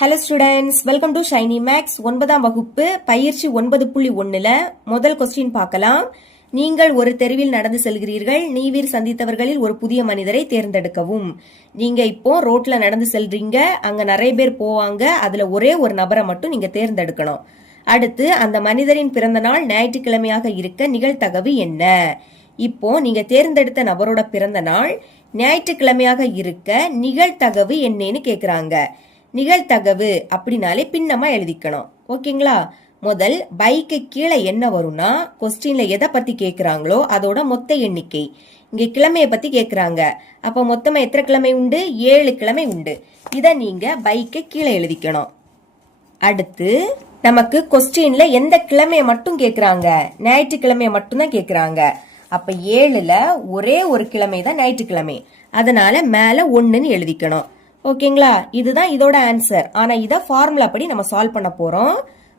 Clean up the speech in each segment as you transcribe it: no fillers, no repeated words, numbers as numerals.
Hello students, welcome to Shiny Maths. 9ஆம் வகுப்பு பயிற்சி 9.1ல முதல் கொஸ்டின் பார்க்கலாம். நீங்கள் ஒரு தெருவில் நடந்து செல்கிறீர்கள். நீவீர் சந்தித்தவர்களில் ஒரு புதிய மனிதரை தேர்ந்தெடுக்கவும். நீங்க இப்போ ரோட்ல நடந்து செல்றீங்க. அங்க நிறைய பேர் போவாங்க. அதுல ஒரே ஒரு நபரை மட்டும் நீங்க தேர்ந்தெடுக்கணும். அடுத்து அந்த மனிதரின் பிறந்த நாள் ஞாயிற்றுக்கிழமையாக இருக்க நிகழ்தகவு என்ன? இப்போ நீங்க தேர்ந்தெடுத்த நபரோட பிறந்த நாள் ஞாயிற்றுக்கிழமையாக இருக்க நிகழ்தகவு என்னன்னு கேக்குறாங்க. நிகழ்தகவு அப்படின்னாலே பின்னமா எழுதிக்கணும். ஓகேங்களா? முதல் பைக்கு கீழே என்ன வரும்னா, கொஸ்டின்ல எதை பத்தி கேக்குறாங்களோ அதோட மொத்த எண்ணிக்கை. இங்க கிழமைய பத்தி கேக்குறாங்க. அப்ப மொத்தமா எத்தனை கிழமை உண்டு? 7 கிழமை உண்டு. இத நீங்க பைக்கு கீழே எழுதிக்கணும். அடுத்து நமக்கு கொஸ்டின்ல எந்த கிழமைய மட்டும் கேக்குறாங்க? ஞாயிற்றுக்கிழமைய மட்டும் தான் கேக்குறாங்க. அப்ப 7ல ஒரே ஒரு கிழமை தான் ஞாயிற்றுக்கிழமை. அதனால மேல 1ன்னு எழுதிக்கணும். ஓகேங்களா? இதுதான் இதோட ஆன்சர். ஆனா இத ஃபார்முலா படி நம்ம சால்வ் பண்ண போறோம்.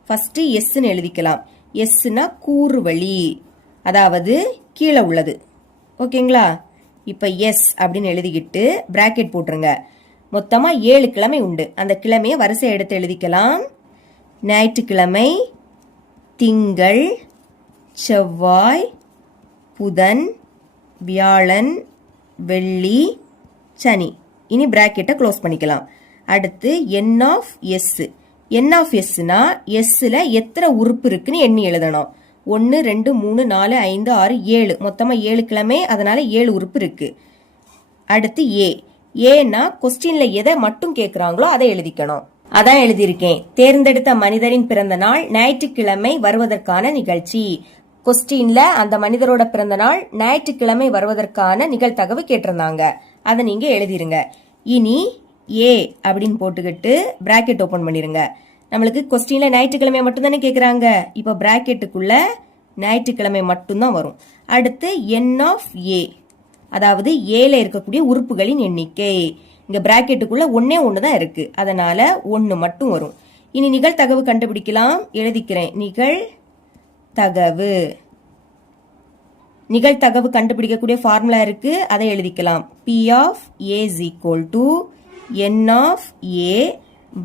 ஃபர்ஸ்ட் எஸ்ன்னு எழுதிக்கலாம். எஸ்னா கூறுவழி, அதாவது கீழே உள்ளது. ஓகேங்களா? இப்ப எஸ் அப்படின்னு எழுதிக்கிட்டு பிராக்கெட் போட்டுருங்க. மொத்தமா 7 கிழமை உண்டு. அந்த கிழமையை வரிசை எடுத்து எழுதிக்கலாம். ஞாயிற்றுக்கிழமை, திங்கள், செவ்வாய், புதன், வியாழன், வெள்ளி, சனி. இனி பிராக்கெட்டை க்ளோஸ் பண்ணிக்கலாம். அடுத்து என் ஆஃப் எஸ். என் ஆஃப் எஸ்னா எஸ்ல எத்தனை உறுப்பு இருக்குன்னு எண்ணி எழுதணும். 1 2 3 4 5 6 7, மொத்தமா 7 கிழமை. அதனால 7 உறுப்பு இருக்கு. அடுத்து ஏன்னா கொஸ்டின்ல எதை மட்டும் கேக்குறாங்களோ அதை எழுதிக்கணும். அதான் எழுதியிருக்கேன். தேர்ந்தெடுத்த மனிதரின் பிறந்த நாள் ஞாயிற்றுக்கிழமை வருவதற்கான நிகழ்ச்சி. கொஸ்டின்ல அந்த மனிதரோட பிறந்த நாள் ஞாயிற்றுக்கிழமை வருவதற்கான நிகழ்தகவு கேட்டிருந்தாங்க. அதை நீங்க எழுதிருங்க. இனி ஏ அப்படின்னு போட்டுக்கிட்டு பிராக்கெட் ஓபன் பண்ணிருங்க. நம்மளுக்கு கொஸ்டின்ல ஞாயிற்றுக்கிழமை மட்டும் தானே கேக்குறாங்க. இப்ப பிராக்கெட்டுக்குள்ள ஞாயிற்றுக்கிழமை மட்டும்தான் வரும். அடுத்து என் ஆஃப் ஏ, அதாவது ஏல இருக்கக்கூடிய உறுப்புகளின் எண்ணிக்கை. இங்க பிராக்கெட்டுக்குள்ள ஒன்னே ஒண்ணுதான் இருக்கு. அதனால 1 மட்டும் வரும். இனி நிகழ்தகவு கண்டுபிடிக்கலாம். எழுதிக்கிறேன். நிகழ்தகவு கண்டுபிடிக்கக்கூடிய ஃபார்முலா இருக்கு. அதை எழுதிக்கலாம். P of A is equal to N of A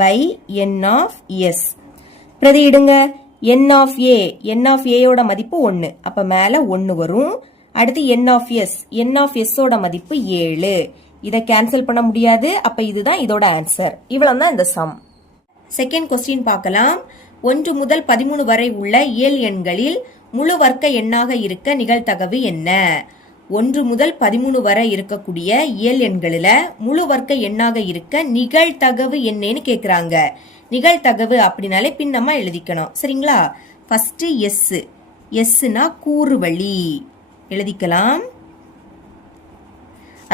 by N of S. பிரதியிடுங்க. N of A, N of A யோட மதிப்பு 1. அப்ப மேல 1 வரும். அடுத்து N of S, N of S ஓட மதிப்பு 7. இதை கேன்சல் பண்ண முடியாது. அப்ப இதுதான் இதோட ஆன்சர். இவ்வளவுதான் இந்த சம். செகண்ட் கொஸ்டின் பார்க்கலாம். 1 முதல் 13 வரை உள்ள இயல் எண்களில் முழு வர்க்க எண்ணாக இருக்க நிகழ்தகவு என்ன? 1 முதல் 13 வரை இருக்கக்கூடிய இயல் எண்களில முழு வர்க்க எண்ணாக இருக்க நிகழ்தகவு என்னன்னு கேக்குறாங்க. நிகழ்தகவு அப்படின்னாலே பின்னமா எழுதிக்கணும். சரிங்களா? First S. எஸ்னா கூறுவழி எழுதிக்கலாம்.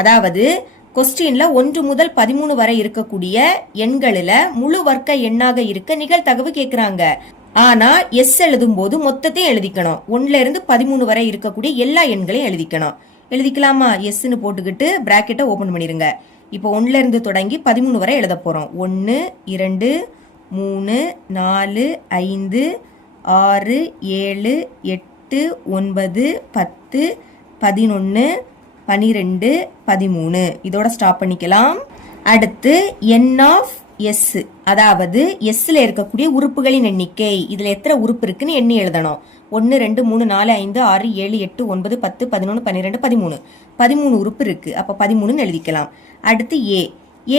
அதாவது கொஸ்டின்ல 1 முதல் 13 வரை இருக்கக்கூடிய எண்களில முழு வர்க்க எண்ணாக இருக்க நிகழ்தகவு கேக்குறாங்க. ஆனா எஸ் எழுதும் போது மொத்தத்தையும் எழுதிக்கணும். 1ல இருந்து 13 வரை இருக்கக்கூடிய எல்லா எண்களையும் எழுதிக்கணும். எழுதிக்கலாமா? எஸ்ன்னு போட்டுக்கிட்டு பிராக்கெட்டை ஓபன் பண்ணிருங்க. இப்போ 1ல இருந்து தொடங்கி 13 வரை எழுத போறோம். 1 2 3 4 5 6 7 8 9 10 11 12 13. இதோட ஸ்டாப் பண்ணிக்கலாம். அடுத்து என் ஆஃப் எஸ், அதாவது எஸ்ல இருக்கக்கூடிய உறுப்புகளின் எண்ணிக்கை. இதுல எத்தனை உறுப்பு இருக்குன்னு எண்ணி எழுதணும். 1 2 3 4 5 6 7 8 9 10 11 12 13. 13 உறுப்பு இருக்கு. அப்ப 13ன்னு எழுதிக்கலாம். அடுத்து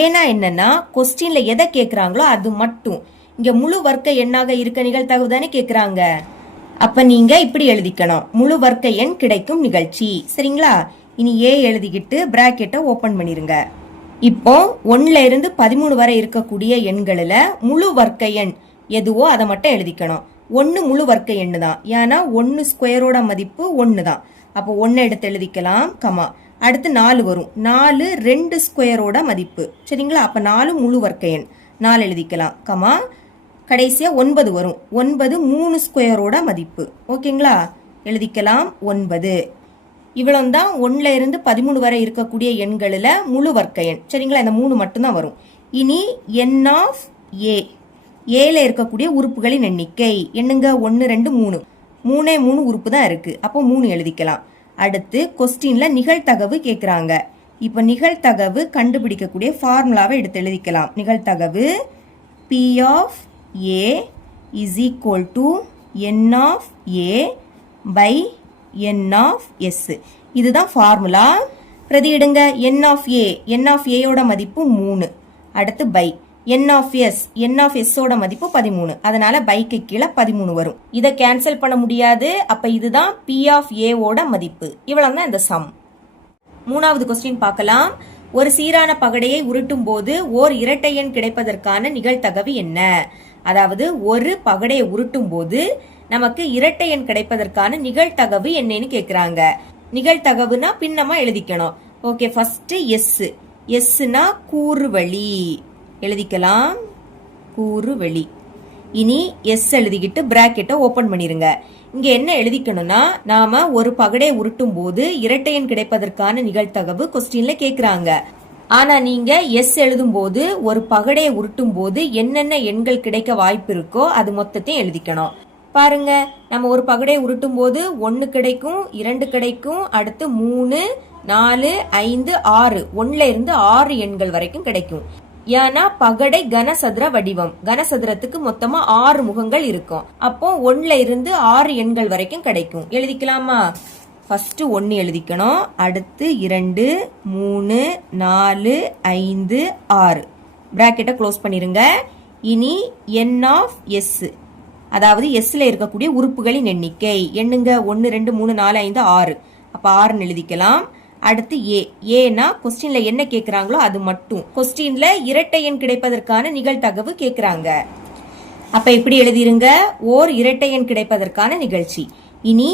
ஏனா என்னன்னா கொஸ்டின்ல எதை கேக்குறாங்களோ அது மட்டும். இங்க முழு வர்க்க எண்ணாக இருக்க நிகழ்தகவு தானே கேக்குறாங்க. அப்ப நீங்க இப்படி எழுதிக்கணும். முழு வர்க்க எண் கிடைக்கும் நிகழ்ச்சி. சரிங்களா? இனி எழுதிக்கிட்டு பிராக்கெட்டை ஓபன் பண்ணிருங்க. இப்போ 1ல இருந்து 13 வரை இருக்கக்கூடிய எண்களில முழு வர்க்க எண் எதுவோ அதை மட்டும் எழுதிக்கணும். 1 முழு வர்க்க எண்ணு தான். ஏன்னா 1 ஸ்கொயரோட மதிப்பு 1 தான். அப்போ 1 எடுத்து எழுதிக்கலாம். கமா. அடுத்து 4 வரும். 4 2 ஸ்கொயரோட மதிப்பு. சரிங்களா? அப்ப 4 முழு வர்க்க எண். 4 எழுதிக்கலாம். கமா. கடைசியா 9 வரும். 9 3 ஸ்கொயரோட மதிப்பு. ஓகேங்களா? எழுதிக்கலாம் 9. இவ்வளவுதான் 1ல இருந்து 13 வரை இருக்கக்கூடிய எண்களில முழு வர்க்க எண். சரிங்களா? இந்த 3 மட்டும்தான் வரும். இனி என் ஆஃப் ஏல இருக்கக்கூடிய உறுப்புகளின் எண்ணிக்கை என்னங்க? 1 2 3. 3 உறுப்பு தான் இருக்கு. அப்போ 3 எழுதிக்கலாம். அடுத்து கொஸ்டின்ல நிகழ்தகவு கேக்குறாங்க. இப்ப நிகழ்தகவு கண்டுபிடிக்கக்கூடிய ஃபார்முலாவை எடுத்து எழுதிக்கலாம். நிகழ்தகவு P of A is equal to N of A by N of S. இதுதான் formula. பிரதியிடுங்க. N of A, N of A ஓட மதிப்பு 3. அடுத்து by N of S, N of S ஓட மதிப்பு 13. அதனால பைக்கு கீழே 13 வரும். இதை கேன்சல் பண்ண முடியாது. அப்ப இதுதான் P of A ஓட மதிப்பு. இவ்வளவுதான் இந்த சம். மூணாவது கொஸ்டின் பார்க்கலாம். ஒரு சீரான பகடையை உருட்டும் போது ஓர் இரட்டை எண் கிடைப்பதற்கான நிகழ்தகவு என்ன? அதாவது ஒரு பகடையை உருட்டும் போது நமக்கு இரட்டை எண் கிடைப்பதற்கான நிகழ்தகவு என்னன்னு கேக்குறாங்க. நிகழ்தகவுனா பின்னமா எழுதிக்கணும். Okay, first S. எஸ்னா கூறுவழி எழுதிக்கலாம். கூறுவழி. இனி எஸ் எழுதிக்கிட்டு பிராக்கெட்டை ஓபன் பண்ணிருங்க. இங்க என்ன எழுதிக்கணும்னா, நாம ஒரு பகடையை உருட்டும் போது இரட்டை எண் கிடைப்பதற்கான நிகழ்தகவு கொஸ்டின்ல கேக்குறாங்க. ஆனா நீங்க எஸ் எழுதும் போது ஒரு பகடையை உருட்டும் போது என்னென்ன எண்கள் கிடைக்க வாய்ப்பு இருக்கோ அது மொத்தத்தையும் எழுதிக்கணும். பாருங்க, நம்ம ஒரு பகடையை உருட்டும் போது 1 கிடைக்கும், 2 கிடைக்கும், அடுத்து 3, 4, 5, 6, 1ல இருந்து 6 எண்கள் வரைக்கும் கிடைக்கும். ஏன்னா பகடை கனசதுர வடிவம். கனசதுரத்துக்கு மொத்தமா 6 முகங்கள் இருக்கும். அப்போ 1ல இருந்து 6 எண்கள் வரைக்கும் கிடைக்கும். எழுதிக்கலாமா? ஃபர்ஸ்ட் 1 எழுதிக்கணும். அடுத்து 2, 3, 4, 5, 6 பிராக்கெட்டை க்ளோஸ் பண்ணிருங்க. இனி N of S, அதாவது எஸ்ல இருக்கக்கூடிய உறுப்புகளின் எண்ணிக்கை எண்ணுங்க. 1, 2, 3, 4, 5, 6. அப்ப 6 எழுதிக்கலாம். அடுத்து ஏ. ஏனா கொஸ்டின்ல என்ன கேக்குறாங்களோ அது மட்டும். கொஸ்டின்ல இரட்டை எண் கிடைப்பதற்கான நிகழ்தகவு கேக்குறாங்க. அப்ப இப்படி எழுதிருங்க. ஓர் இரட்டை எண் கிடைப்பதற்கான நிகழ்ச்சி. இனி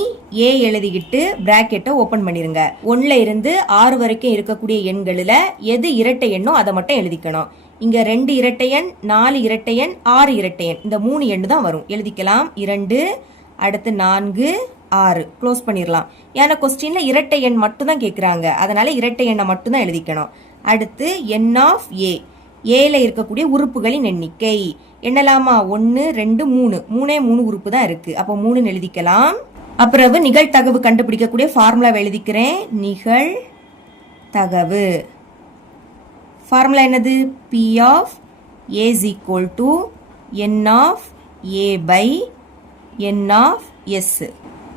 ஏ எழுதிக்கிட்டு பிராக்கெட்டை ஓபன் பண்ணிருங்க. 1ல இருந்து 6 வரைக்கும் இருக்கக்கூடிய எண்களில் எது இரட்டை எண்ணோ அதை மட்டும் எழுதிக்கணும். இங்க 2 இரட்டை எண், 4 இரட்டை எண், 6 இரட்டை எண், இந்த 3 எண் தான் வரும். எழுதிக்கலாம். 2, அடுத்து 4, 6 க்ளோஸ் பண்ணிடலாம். ஏன்னா கொஸ்டின்ல இரட்டை எண் மட்டும் தான் கேட்குறாங்க. அதனால இரட்டை எண்ணை மட்டும் தான் எழுதிக்கணும். அடுத்து N of A, ஏல இருக்கக்கூடிய உறுப்புகளின் எண்ணிக்கை எண்ணலாமா? 1, 2, 3, 3 உறுப்பு தான் இருக்கு. அப்போ 3 எழுதிக்கலாம். அப்புறம் நிகழ்தகவு கண்டுபிடிக்கக்கூடிய ஃபார்முலாவை எழுதிக்கிறேன். நிகழ்தகவு ஃபார்முலா என்னது? P of A is equal to N of A by N of S.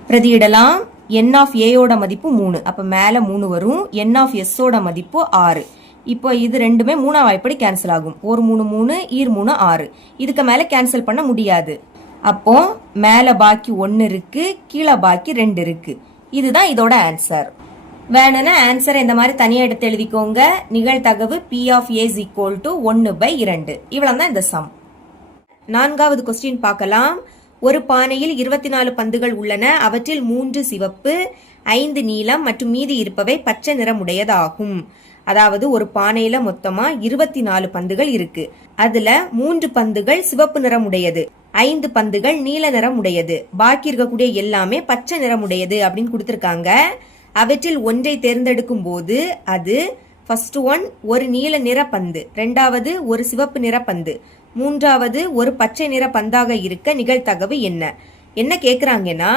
பிரதியிடலாம். N of A ஓட மதிப்பு 3. அப்ப மேல 3 வரும். N of S ஓட மதிப்பு 6. இப்போ இது ரெண்டுமே 3ஆம் வாய்ப்படி கேன்சல் ஆகும். 1 3 3, ஈர் 3 6. இதுக்கு மேல கேன்சல் பண்ண முடியாது. அப்போ மேல பாக்கி 1 இருக்கு, கீழே பாக்கி 2 இருக்கு. இதுதான் இதோட ஆன்சர். வேணும்னா ஆன்சரை இந்த மாதிரி தனியா எடுத்து எழுதிக்கோங்க. நிகழ்தகவு P of A is equal to 1/2. இவ்வளவுதான் இந்த சம். நான்காவது கொஸ்டின் பார்க்கலாம். ஒரு பானையில் 24 பந்துகள் உள்ளன. அவற்றில் 3 சிவப்பு, 5 நீலம் மற்றும் மீதி இருப்பவை பச்சை நிறமுடையதாகும். அதாவது ஒரு பானையில மொத்தமா 24 பந்துகள் இருக்கு. அதுல 3 பந்துகள் சிவப்பு நிறமுடையது, 5 பந்துகள் நீல நிறமுடையது, பாக்கி இருக்கக்கூடிய எல்லாமே பச்சை நிறமுடையது அப்படின்னு கொடுத்திருக்காங்க. அவற்றில் ஒன்றை தேர்ந்தெடுக்கும் போது அது ஃபர்ஸ்ட் ஒன் ஒரு நீல நிற பந்து, ரெண்டாவது ஒரு சிவப்பு நிற பந்து, மூன்றாவது ஒரு பச்சை நிற பந்தாக இருக்க நிகழ்தகவு என்ன? என்ன கேக்குறாங்கன்னா,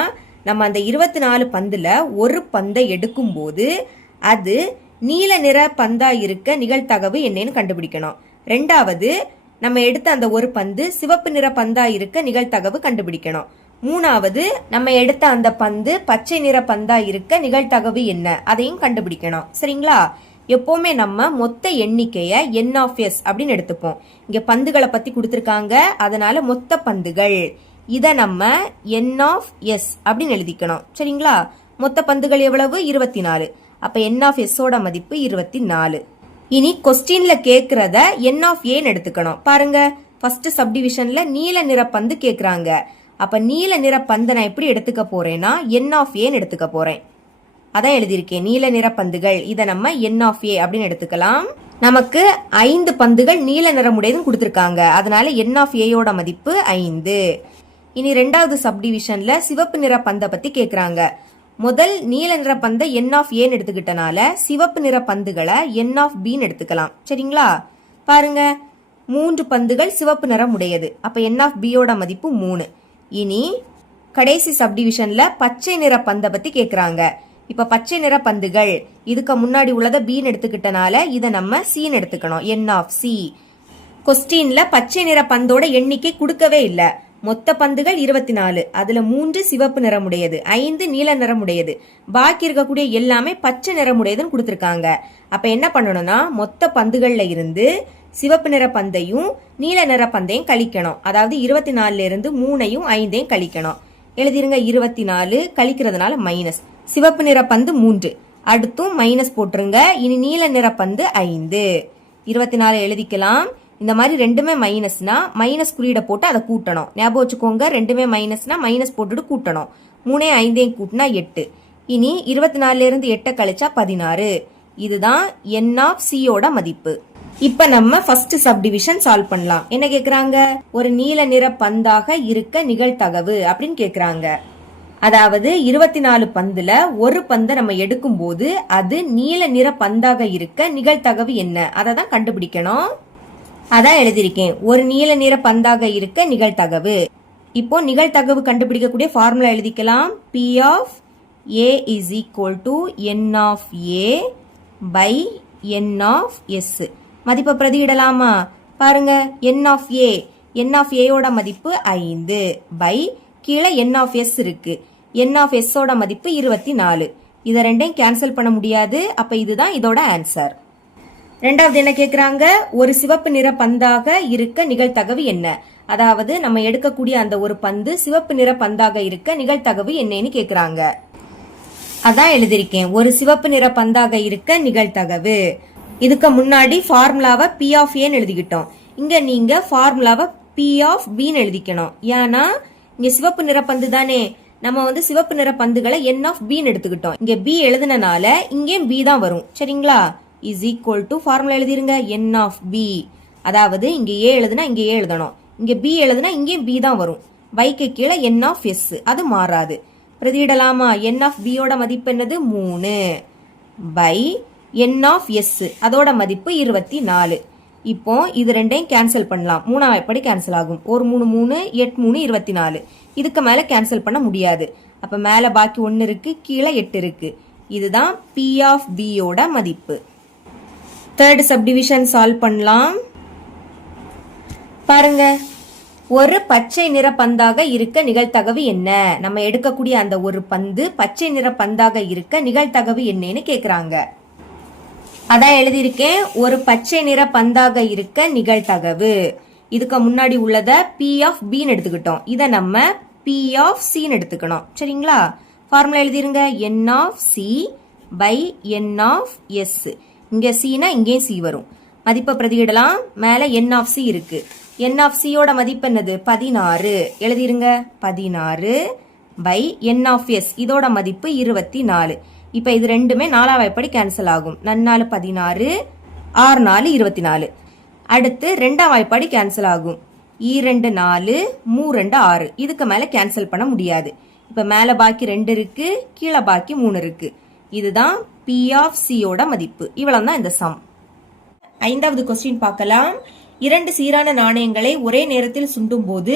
நம்ம அந்த 24 பந்துல ஒரு பந்தை எடுக்கும் போது அது நீல நிற பந்தா இருக்க நிகழ்தகவு என்னன்னு கண்டுபிடிக்கணும். ரெண்டாவது நம்ம எடுத்த அந்த ஒரு பந்து சிவப்பு நிற பந்தா இருக்க நிகழ்தகவு கண்டுபிடிக்கணும். மூணாவது நம்ம எடுத்த அந்த பந்து பச்சை நிற பந்தா இருக்க நிகழ்தகவு என்ன அதையும் கண்டுபிடிக்கணும். சரிங்களா? எப்பவுமே நம்ம மொத்த எண்ணிக்கைய N of S அப்படின்னு எடுத்துப்போம். இங்க பந்துகளை பத்தி கொடுத்திருக்காங்க, அதனால மொத்த பந்துகள் இத நம்ம N of S அப்படின்னு எழுதிக்கணும். சரிங்களா? மொத்த பந்துகள் எவ்வளவு? 24. அப்ப N of S ஓட மதிப்பு 24. இனி கொஸ்டின்ல கேக்குறத N of A எடுத்துக்கணும். பாருங்க, ஃபர்ஸ்ட் சப்டிவிஷன்ல நீல நிற பந்து கேக்குறாங்க. அப்ப நீல நிற பந்தை நான் எப்படி எடுத்துக்க போறேன்னா N of A எடுத்துக்க போறேன். அதான் எழுதியிருக்கேன், நீல நிற பந்துகள். இதை நம்ம N of A அப்படின்னு எடுத்துக்கலாம். நமக்கு 5 பந்துகள் நீல நிறமுடையதுன்னு கொடுத்திருக்காங்க, அதனால N of A யோட மதிப்பு 5. இனி ரெண்டாவது சப்டிவிஷன்ல சிவப்பு நிற பந்தை பத்தி கேக்குறாங்க. முதல் நீல நிற பந்தை N of A எடுத்துக்கிட்டனால சிவப்பு நிற பந்துகளை N of B எடுத்துக்கலாம். சரிங்களா? பாருங்க, 3 பந்துகள் சிவப்பு நிறம் உடையது. அப்ப N of B யோட மதிப்பு 3. இனி கடைசி சப்டிவிஷன்ல பச்சை நிற பந்தை பத்தி கேக்குறாங்க. இப்ப பச்சை நிற பந்துகள் இதுக்கு முன்னாடி உள்ளத B எடுத்துக்கிட்டனால இதை நம்ம C எடுத்துக்கணும். N of C. கொஸ்டின்ல பச்சை நிற பந்தோட எண்ணிக்கை கொடுக்கவே இல்ல. மொத்த பந்துகள் 24, அதுல 3 சிவப்பு நிறமுடையது, 5 நீல நிறமுடையது, பாக்கி இருக்கக்கூடிய எல்லாமே பச்சை நிறமுடையதுன்னு கொடுத்திருக்காங்க. அப்ப என்ன பண்ணணும்னா மொத்த பந்துகள்ல இருந்து சிவப்பு நிற பந்தையும் நீல நிற பந்தையும் கழிக்கணும். அதாவது 24ல இருந்து 3ஐயும் 5ஐயும் கழிக்கணும். எழுதிருங்க. 24 கழிக்கிறதுனால மைனஸ். சிவப்பு நிற பந்து 3, அடுத்தும் மைனஸ் போட்டுருங்க. இனி நீல நிற பந்து 5. 24 எழுதிக்கலாம். இந்த மாதிரி ரெண்டுமே மைனஸ்னா மைனஸ் குறியீடை போட்டு அதை கூட்டணும். ஞாபகம் வச்சுக்கோங்க, ரெண்டுமே மைனஸ்னா மைனஸ் போட்டுட்டு கூட்டணும். 3 5 கூட்டினா 8. இனி 24ல இருந்து 8 கழிச்சா 16. இதுதான் n ஆஃப் சியோட மதிப்பு. இப்ப நம்ம ஃபர்ஸ்ட் சப்டிவிஷன் சால்வ் பண்ணலாம். என்ன கேக்குறாங்க? ஒரு நீல நிற பந்தாக இருக்க நிகழ்தகவு அப்படின்னு கேக்குறாங்க. அதாவது 24 பந்துல ஒரு பந்தை நம்ம எடுக்கும் போது அது நீல நிற பந்தாக இருக்க நிகழ்தகவு என்ன, அதை தான் கண்டுபிடிக்கணும். அதான் எழுதியிருக்கேன், ஒரு நீல நிற பந்தாக இருக்க நிகழ்தகவு. இப்போ நிகழ்தகவு கண்டுபிடிக்கக்கூடிய ஃபார்முலா எழுதிக்கலாம். P of A is equal to N of A by N of S. மதிப்பை பிரதியிடலாமா? பாருங்க, N of A, N of A ஓட மதிப்பு 5 by கீழே N of S இருக்கு. N of S ஓட மதிப்பு 24. இதை ரெண்டையும் கேன்சல் பண்ண முடியாது. அப்ப இதுதான் இதோட ஆன்சர். ரெண்டாவது என்ன கேக்குறாங்க? ஒரு சிவப்பு நிற பந்தாக இருக்க நிகழ்தகவு என்ன? அதாவது நம்ம எடுக்கக்கூடிய அந்த ஒரு பந்து சிவப்பு நிற பந்தாக இருக்க நிகழ்தகவு என்னன்னு கேக்குறாங்க. அதான் எழுதியிருக்கேன், ஒரு சிவப்பு நிற பந்தாக இருக்க நிகழ்தகவு. இதுக்கு முன்னாடி ஃபார்முலாவை P of A எழுதிக்கிட்டோம். இங்க நீங்க ஃபார்முலாவை P of B எழுதிக்கணும். ஏன்னா இங்க சிவப்பு நிற பந்து தானே, நம்ம சிவப்பு நிற பந்துகளை N of B எடுத்துக்கிட்டோம். இங்க B எழுதுனனால இங்கேயும் B தான் வரும். சரிங்களா? is equal to ஃபார்முலா எழுதிருங்க, N of B. அதாவது இங்க A எழுதுனா இங்க A எழுதணும், இங்க B எழுதுனா இங்கேயும் B தான் வரும். வைக்கு கீழே N of S, அது மாறாது. பிரதியிடலாமா? N of B ஓட மதிப்பு என்னது? 3 by N of S, அதோட மதிப்பு 24. இப்போ இது ரெண்டையும் கேன்சல் பண்ணலாம். 3ஆம் எப்படி கேன்சல் ஆகும்? ஒரு 3 3 8 3 24. இதுக்கு மேல கேன்சல் பண்ண முடியாது. அப்ப மேல பாக்கி 1 இருக்கு, கீழே 8 இருக்கு. இதுதான் P of B ஓட மதிப்பு. தேர்ட் சப்டிவிஷன் சால்வ் பண்ணலாம். பாருங்க, ஒரு பச்சை நிற பந்தாக இருக்க நிகழ்தகவு என்ன? நம்ம எடுக்கக்கூடிய அந்த ஒரு பந்து பச்சை நிற பந்தாக இருக்க நிகழ்தகவு என்னன்னு கேக்குறாங்க. அதான் எழுதியிருக்கேன், ஒரு பச்சை நிற பந்தாக இருக்க நிகழ்தகவு. இதுக்கு முன்னாடி உள்ளத P of B எடுத்துக்கிட்டோம். இதை நம்ம P of C எடுத்துக்கணும். சரிங்களா? ஃபார்முலா எழுதிருங்க, N of C by N of S. இங்க Cனா இங்கே C வரும். மதிப்பை பிரதியிடலாம். மேல N of C இருக்கு. N of C ஓட மதிப்பு என்னது? 16. எழுதிருங்க, 16 by N of S, இதோட மதிப்பு 24. இப்ப இது ரெண்டுமே 4ஆம் வாய்ப்படி கேன்சல் ஆகும். 4 16, 6 4 24. அடுத்து 2ஆம் வாய்ப்படி கேன்சல் ஆகும். 2 4, 3 6. இதுக்கு மேல கேன்சல் பண்ண முடியாது. இப்ப மேல பாக்கி 2 இருக்கு, கீழே பாக்கி 3 இருக்கு. இதுதான் P of C ஓட மதிப்பு. இவ்வளவுதான் இந்த சம். 5வது கொஸ்டின் பார்க்கலாம். 2 சீரான நாணயங்களை ஒரே நேரத்தில் சுண்டும் போது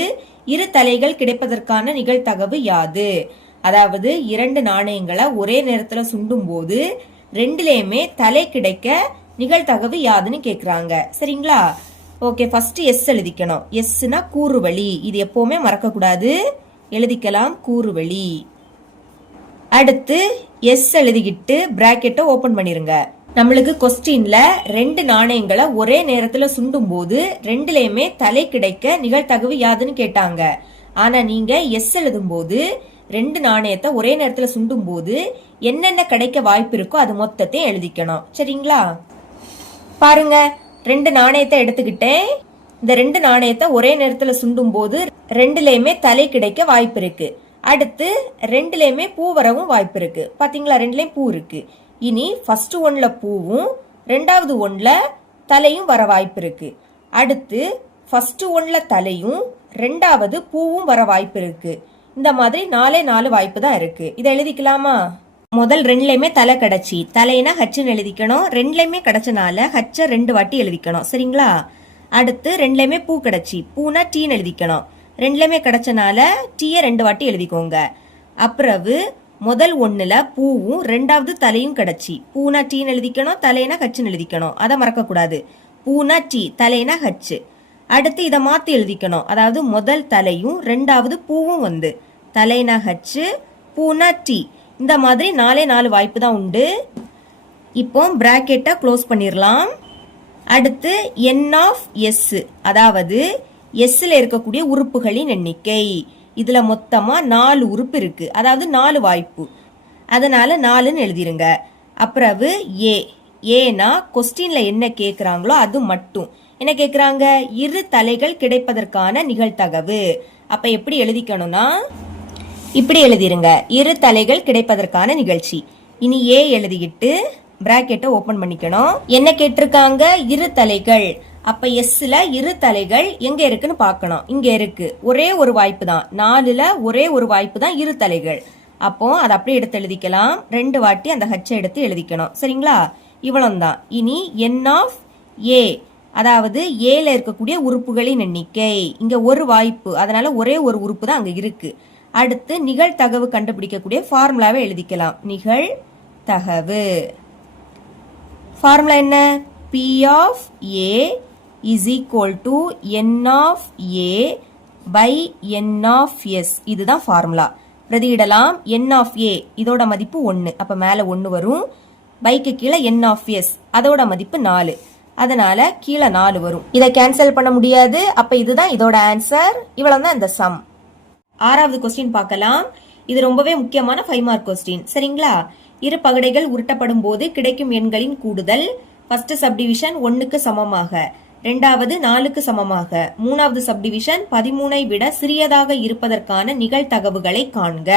இரு தலைகள் கிடைப்பதற்கான நிகழ்தகவு யாது? அதாவது 2 நாணயங்களை ஒரே நேரத்துல சுண்டும் போது ரெண்டுலயுமே தலை கிடைக்க நிகழ்தகவு யாதுன்னு கேக்குறாங்க. சரிங்களா? ஓகே, ஃபர்ஸ்ட் S எழுதிக்கணும். Sனா கூறுவழி. இது எப்பவுமே மறக்க கூடாது. எழுதிக்கலாம், கூறுவழி. அடுத்து S எழுதிக்கிட்டு பிராக்கெட்டை ஓபன் பண்ணிருங்க. நம்மளுக்கு கொஸ்டின்ல 2 நாணயங்களை ஒரே நேரத்துல சுண்டும் போது ரெண்டுலயுமே தலை கிடைக்க நிகழ்தகவு யாதுன்னு கேட்டாங்க. ஆனா நீங்க S எழுதும் போது 2 நாணயத்தை ஒரே நேரத்துல சுண்டும் போது என்னென்ன கிடைக்க வாய்ப்பு இருக்கோ அது மொத்தத்தையும் எழுதிக்கணும். சரிங்களா? பாருங்க, 2 நாணயத்தை எடுத்துக்கிட்டேன். இந்த 2 நாணயத்தை ஒரே நேரத்துல சுண்டும் போது ரெண்டுலயுமே தலை கிடைக்க வாய்ப்பு இருக்கு. அடுத்து ரெண்டுலயுமே பூ வரவும் வாய்ப்பு இருக்கு. பாத்தீங்களா? ரெண்டுலயும் பூ இருக்கு. இனி ஃபர்ஸ்ட் ஒன்ல பூவும் ரெண்டாவது ஒன்ல தலையும் வர வாய்ப்பு இருக்கு. அடுத்து ஃபர்ஸ்ட் ஒன்ல தலையும் ரெண்டாவது பூவும் வர வாய்ப்பு இருக்கு. இந்த மாதிரி 4 வாய்ப்பு தான் இருக்கு. இதை எழுதிக்கலாமா? முதல் 2லயுமே தலை கிடைச்சி, தலைனா ஹச்ன்னு எழுதிக்கணும். 2லயுமே கிடைச்சனால ஹச்ச 2 வாட்டி எழுதிக்கணும். சரிங்களா? அடுத்து 2லயுமே பூ கிடைச்சி, பூனா டீன்னு எழுதிக்கணும். 2லயுமே கிடைச்சனால டீய 2 வாட்டி எழுதிக்கோங்க. அப்புறவு முதல் ஒண்ணுல பூவும் ரெண்டாவது தலையும் கிடைச்சி, பூனா டீன்னு எழுதிக்கணும், தலைனா ஹச்சுன்னு எழுதிக்கணும். அதை மறக்க கூடாது. பூனா டீ, தலைனா ஹச்சு. அடுத்து இதை மாத்தி எழுதிக்கணும். அதாவது முதல் தலையும் ரெண்டாவது பூவும் வந்து தலைனா ஹச் பூனா டி. இந்த மாதிரி 4 வாய்ப்பு தான் உண்டு. இப்போ பிராக்கெட்டை க்ளோஸ் பண்ணிடலாம். அடுத்து n ஆஃப் s, அதாவது sல இருக்கக்கூடிய உறுப்புகளின் எண்ணிக்கை. இதுல மொத்தமா 4 உறுப்பு இருக்கு, அதாவது 4 வாய்ப்பு. அதனால 4ன்னு எழுதிருங்க. அப்புறம் ஏனா கொஸ்டின்ல என்ன கேக்குறாங்களோ அது மட்டும். என்ன கேக்குறாங்க? இரு தலைகள் கிடைப்பதற்கான நிகழ்தகவு. அப்ப எப்படி எழுதிக்கணும்னா இப்படி எழுதிருங்க, இரு தலைகள் கிடைப்பதற்கான நிகழ்ச்சி. இனி ஏ எழுதிக்கிட்டு பிராக்கெட்டை ஓபன் பண்ணிக்கணும். என்ன கேட்டிருக்காங்க? இரு தலைகள். அப்ப எஸ்ல இரு தலைகள் எங்க இருக்குன்னு பார்க்கணும். இங்க இருக்கு, ஒரே ஒரு வாய்ப்பு தான். 4ல ஒரே ஒரு வாய்ப்பு தான் இரு தலைகள். அப்போ அதை அப்படியே எடுத்து எழுதிக்கலாம். 2 வாட்டி அந்த ஹச்சை எடுத்து எழுதிக்கணும். சரிங்களா? இவ்வளவுதான். இனி n ஆஃப் ஏ, அதாவது ஏல இருக்கக்கூடிய உறுப்புகளின் எண்ணிக்கை. இங்க ஒரு வாய்ப்பு, அதனால ஒரே ஒரு உறுப்பு தான் அங்க இருக்கு. அடுத்து நிகழ்தகவு கண்டுபிடிக்கக்கூடிய ஃபார்முலாவை எழுதிக்கலாம். நிகழ்தகவு ஃபார்முலா என்ன? P of A is equal to N of A by N of S. இதுதான் ஃபார்முலா. பிரதியிடலாம். N of A இதோட மதிப்பு 1, அப்ப மேல 1 வரும். பைக்கு கீழே N of S அதோட மதிப்பு 4, அதனால கீழே 4 வரும். இதை கேன்சல் பண்ண முடியாது. அப்ப இதுதான் இதோட ஆன்சர். இவ்வளவுதான் இந்த சம். 6வது கொஸ்டின் பார்க்கலாம். இது ரொம்பவே முக்கியமான 5 மார்க் கொஸ்டின். சரிங்களா? இரு பகடைகள் உருட்டப்படும் போது கிடைக்கும் எண்களின் கூடுதல். ஃபர்ஸ்ட் சப்டிவிஷன் 1க்கு சமமாக, இரண்டாவது 4க்கு சமமாக, மூணாவது சப்டிவிஷன் 13ஐ விட சிறியதாக இருப்பதற்கான நிகழ்தகவுகளை காண்க.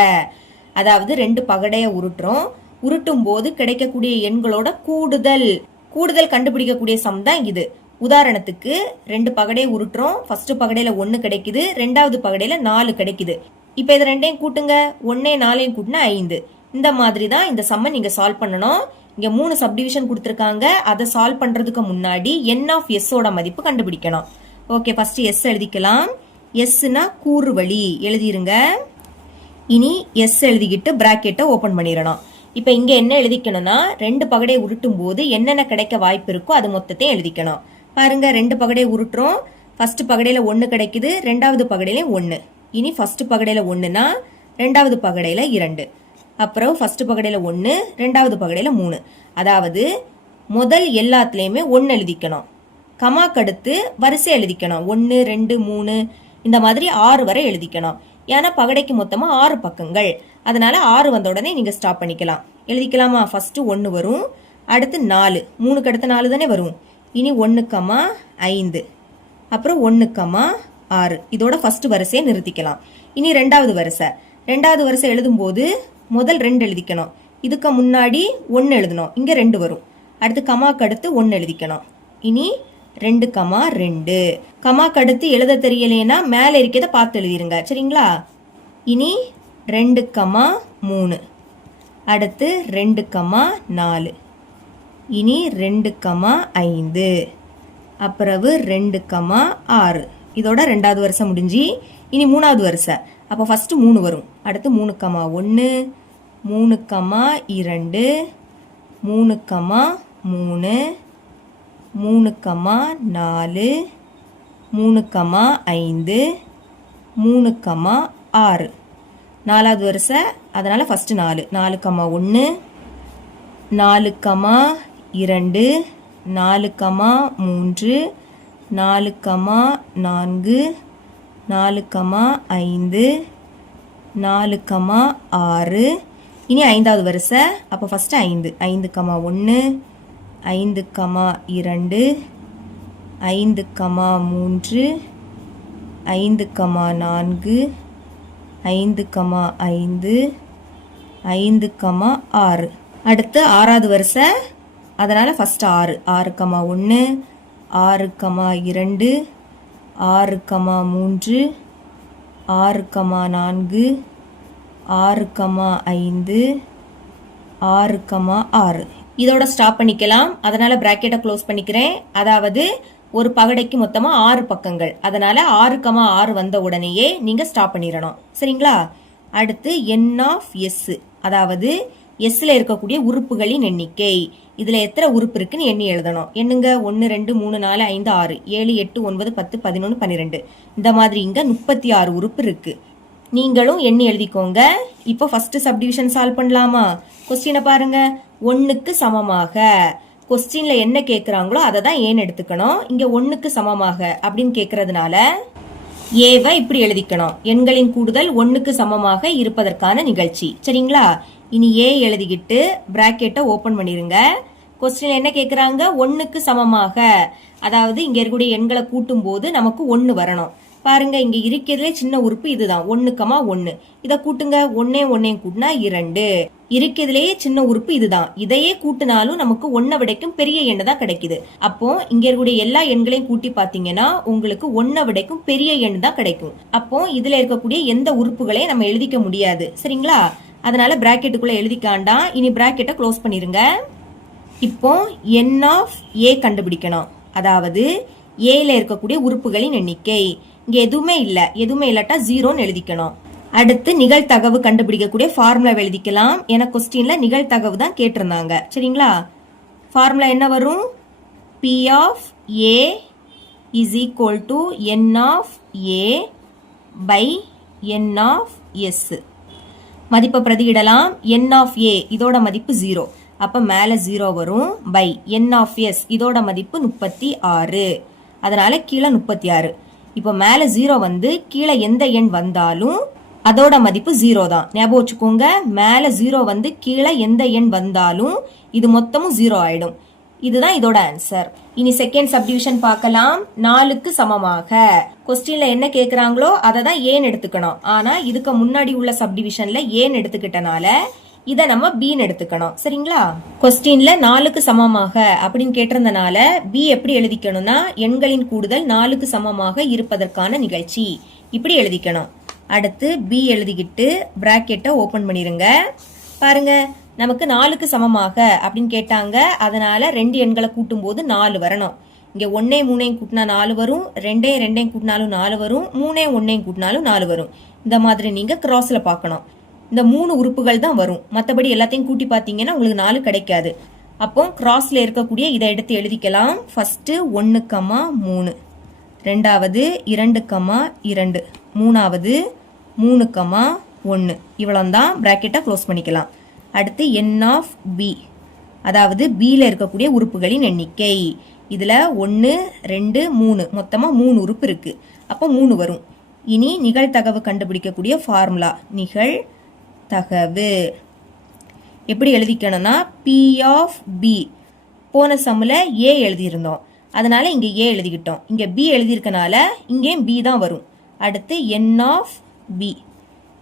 அதாவது 2 பகடையை உருட்டுறோம். உருட்டும் போது கிடைக்கக்கூடிய எண்களோட கூடுதல் கண்டுபிடிக்கக்கூடிய சம் தான் இது. உதாரணத்துக்கு 2 பகடையை உருட்டுறோம். ஃபர்ஸ்ட் பகடையில 1 கிடைக்குது, ரெண்டாவது பகடையில 4 கிடைக்குது. இப்ப இது ரெண்டையும் கூட்டுங்க. 1 4 கூட்டினா 5. இந்த மாதிரி தான் இந்த சம்மை நீங்க சால்வ் பண்ணணும். இங்க 3 சப்டிவிஷன் கொடுத்திருக்காங்க. அதை சால்வ் பண்றதுக்கு முன்னாடி n ஆஃப் s ஓட மதிப்பு கண்டுபிடிக்கணும். ஓகே, ஃபர்ஸ்ட் s எழுதிக்கலாம். sனா கூறு வழி எழுதிருங்க. இனி s எழுதிக்கிட்டு பிராக்கெட்டை ஓபன் பண்ணிடணும். இப்ப இங்க என்ன எழுதிக்கணும்னா 2 பகடையை உருட்டும் போது என்னென்ன கிடைக்க வாய்ப்பு இருக்கோ அது மொத்தத்தையும் எழுதிக்கணும். பாருங்க, 2 பகடையை உருட்டுறோம். ஃபர்ஸ்ட் பகடையில 1 கிடைக்குது, ரெண்டாவது பகடையில 1. இனி ஃபர்ஸ்ட் பகடையில 1னா ரெண்டாவது பகடையில 2. அப்புறம் ஃபர்ஸ்ட் பகடையில 1, ரெண்டாவது பகடையில 3. அதாவது முதல் எல்லாத்துலயுமே 1 எழுதிக்கணும். கமாக்கு அடுத்து வரிசை எழுதிக்கணும். 1 2 3 இந்த மாதிரி 6 வரை எழுதிக்கணும். ஏன்னா பகடைக்கு மொத்தமா 6 பக்கங்கள். அதனால 6 வந்த உடனே நீங்க ஸ்டாப் பண்ணிக்கலாம். எழுதிக்கலாமா? ஃபர்ஸ்ட் 1 வரும், அடுத்து 4, 3க்கு அடுத்து 4 தானே வரும். இனி 1,5, அப்புறம் 1,6. இதோட ஃபர்ஸ்ட் வரிசையை நிறுத்திக்கலாம். இனி ரெண்டாவது வரிசை எழுதும் போது முதல் 2 எழுதிக்கணும். இதுக்கு முன்னாடி 1 எழுதணும். இங்க 2 வரும். அடுத்து கமாக்கு அடுத்து 1 எழுதிக்கணும். இனி 2,2. கமாக்கு அடுத்து எழுத தெரியலேனா மேல இருக்கிறத பார்த்து எழுதிருங்க. சரிங்களா? இனி 2,3. அடுத்து 2,4. இனி 2,5. அப்புறம் 2,6. இதோட ரெண்டாவது வரிசை முடிஞ்சு இனி மூணாவது வரிசை. அப்போ ஃபர்ஸ்ட் 3 வரும். அடுத்து 3,1, 3,2, 3,3, 3,4, 3,5, 3,6. நாலாவது வரிசை, அதனால ஃபர்ஸ்ட் 4, 4,1, 4,2, 4,3, 4,4, 4,5, 4,6. இனி ஐந்தாவது வரிசை. அப்போ ஃபர்ஸ்ட் 5, 5,1, 5,2, 5,3, 5,4, 5,5, 5,6. அடுத்து ஆறாவது வரிசை. அதனால ஃபர்ஸ்ட் 6, 6,1, 6,2, 6,3, 6,4, 6,5, 6,6. இதோட ஸ்டாப் பண்ணிக்கலாம். அதனால பிராக்கெட்டை க்ளோஸ் பண்ணிக்கிறேன். அதாவது ஒரு பகடைக்கு மொத்தமா 6 பக்கங்கள். அதனால 6,6 வந்த உடனேயே நீங்க ஸ்டாப் பண்ணிடணும். சரிங்களா? அடுத்து n ஆஃப் s, அதாவது எஸ்ல இருக்கக்கூடிய உறுப்புகளின் எண்ணிக்கை. இதுல எத்தனை உறுப்பு இருக்குன்னு எண்ணி எழுதணும். எண்ணுங்க 1 2 3 4 5 6 7 8 9 10 11 12. இந்த மாதிரி இங்க 36 உறுப்பு இருக்கு. நீங்களும் எண்ணி எழுதிக்கோங்க. இப்போ ஃபர்ஸ்ட் சப்டிவிஷன் சால்வ் பண்ணலாமா? கொஸ்டினை பாருங்க. 1க்கு சமமாக கொஸ்டின்ல என்ன கேட்குறாங்களோ அதை தான் ஏன்னு எடுத்துக்கணும். இங்க 1க்கு சமமாக அப்படின்னு கேட்கறதுனால ஏவை இப்படி எழுதிக்கணும். எண்களின் கூடுதல் 1க்கு சமமாக இருப்பதற்கான நிகழ்ச்சி. சரிங்களா? இனி ஏ எழுதிக்கிட்டு பிராக்கெட்டை ஓபன் பண்ணிருங்க. கொஸ்டின்ல என்ன கேட்குறாங்க? 1க்கு சமமாக, அதாவது இங்க இருக்கக்கூடிய எண்களை கூட்டும் போது நமக்கு 1 வரணும். பாருங்க, இங்க இருக்கிறதுல சின்ன உறுப்பு இதுதான் 1,1. இதை கூட்டுங்க. 1 1 கூட்டினா 2. இருக்கிறதுலயே சின்ன உறுப்பு இதுதான். இதையே கூட்டினாலும் நமக்கு 1 விடைக்கும் பெரிய எண்ணு தான் கிடைக்குது. அப்போ இங்க இருக்கக்கூடிய எல்லா எண்களையும் கூட்டி பாத்தீங்கன்னா உங்களுக்கு 1 விடைக்கும் பெரிய எண்ணு தான் கிடைக்கும். அப்போ இதுல இருக்கக்கூடிய எந்த உறுப்புகளையும் நம்ம எழுதிக்க முடியாது. சரிங்களா? அதனால பிராக்கெட்டுக்குள்ள எழுதிக்காண்டாம். இனி பிராக்கெட்டை க்ளோஸ் பண்ணிருங்க. இப்போ என் ஆஃப் ஏ கண்டுபிடிக்கணும். அதாவது ஏல இருக்கக்கூடிய உறுப்புகளின் எண்ணிக்கை. இங்க எதுவுமே இல்லாட்டா 0ன்னு எழுதிக்கணும். அடுத்து நிகழ்தகவு கண்டுபிடிக்கக்கூடிய ஃபார்முலா எழுதிக்கலாம். ஏன்னா கொஸ்டின்ல நிகழ்தகவு தான் கேட்டிருந்தாங்க. சரிங்களா? ஃபார்முலா என்ன வரும்? P of A is equal to N of A by N of S. மதிப்பை பிரதியிடலாம். என் ஆஃப் ஏ இதோட மதிப்பு 0. அப்ப மேல 0 வரும். பை என் ஆஃப் எஸ் இதோட மதிப்பு 36. அதனால கீழே 36. இப்போ மேல 0 வந்து கீழே எந்த எண் வந்தாலும் அதோட மதிப்பு 0 தான். ஞாபகம் வச்சுக்கோங்க. மேல 0 வந்து கீழே எந்த எண் வந்தாலும் இது மொத்தமும் 0 ஆயிடும். இதுதான் இதோட ஆன்சர். இனி செகண்ட் சப்டிவிஷன் பார்க்கலாம். 4க்கு சமமாக கொஸ்டின்ல என்ன கேக்குறாங்களோ அதை தான் ஏன்னு எடுத்துக்கணும். ஆனா இதுக்கு முன்னாடி உள்ள சப்டிவிஷன்ல ஏன்னு எடுத்துக்கிட்டனால இதை நம்ம பின்னு எடுத்துக்கணும். சரிங்களா? கொஸ்டின்ல 4க்கு சமமாக அப்படின்னு கேட்டிருந்தனால பி எப்படி எழுதிக்கணும்னா எண்களின் கூடுதல் 4க்கு சமமாக இருப்பதற்கான நிகழ்ச்சி இப்படி எழுதிக்கணும். அடுத்து பி எழுதிக்கிட்டு பிராக்கெட்டை ஓபன் பண்ணிருங்க. பாருங்க, நமக்கு 4க்கு சமமாக அப்படின்னு கேட்டாங்க. அதனால 2 எண்களை கூட்டும் போது 4 வரணும். இங்க 1 3 கூட்டினா 4 வரும். 2 2 கூட்டினாலும் 4 வரும். 3 1 கூட்டினாலும் 4 வரும். இந்த மாதிரி நீங்க கிராஸ்ல பார்க்கணும். இந்த 3 உறுப்புகள் தான் வரும். மற்றபடி எல்லாத்தையும் கூட்டி பார்த்தீங்கன்னா உங்களுக்கு 4 கிடைக்காது. அப்போ கிராஸ்ல இருக்கக்கூடிய இதை எடுத்து எழுதிக்கலாம். ஃபர்ஸ்ட் 1,3, ரெண்டாவது 2,2, மூணாவது 3,1. இவ்வளவுதான். பிராக்கெட்டை க்ளோஸ் பண்ணிக்கலாம். அடுத்து என் ஆஃப் பி, அதாவது பில இருக்கக்கூடிய உறுப்புகளின் எண்ணிக்கை. இதுல 1 2 3 மொத்தமா 3 உறுப்பு இருக்கு. அப்போ 3 வரும். இனி நிகழ்தகவு கண்டுபிடிக்கக்கூடிய ஃபார்முலா நிகழ்தகவு எப்படி எழுதிக்கணும்னா பி ஆஃப் பி. போன சம்முல ஏ எழுதியிருந்தோம், அதனால இங்க ஏ எழுதிக்கிட்டோம். இங்க பி எழுதியிருக்கனால இங்கேயும் பி தான் வரும். அடுத்து என் ஆஃப் பி.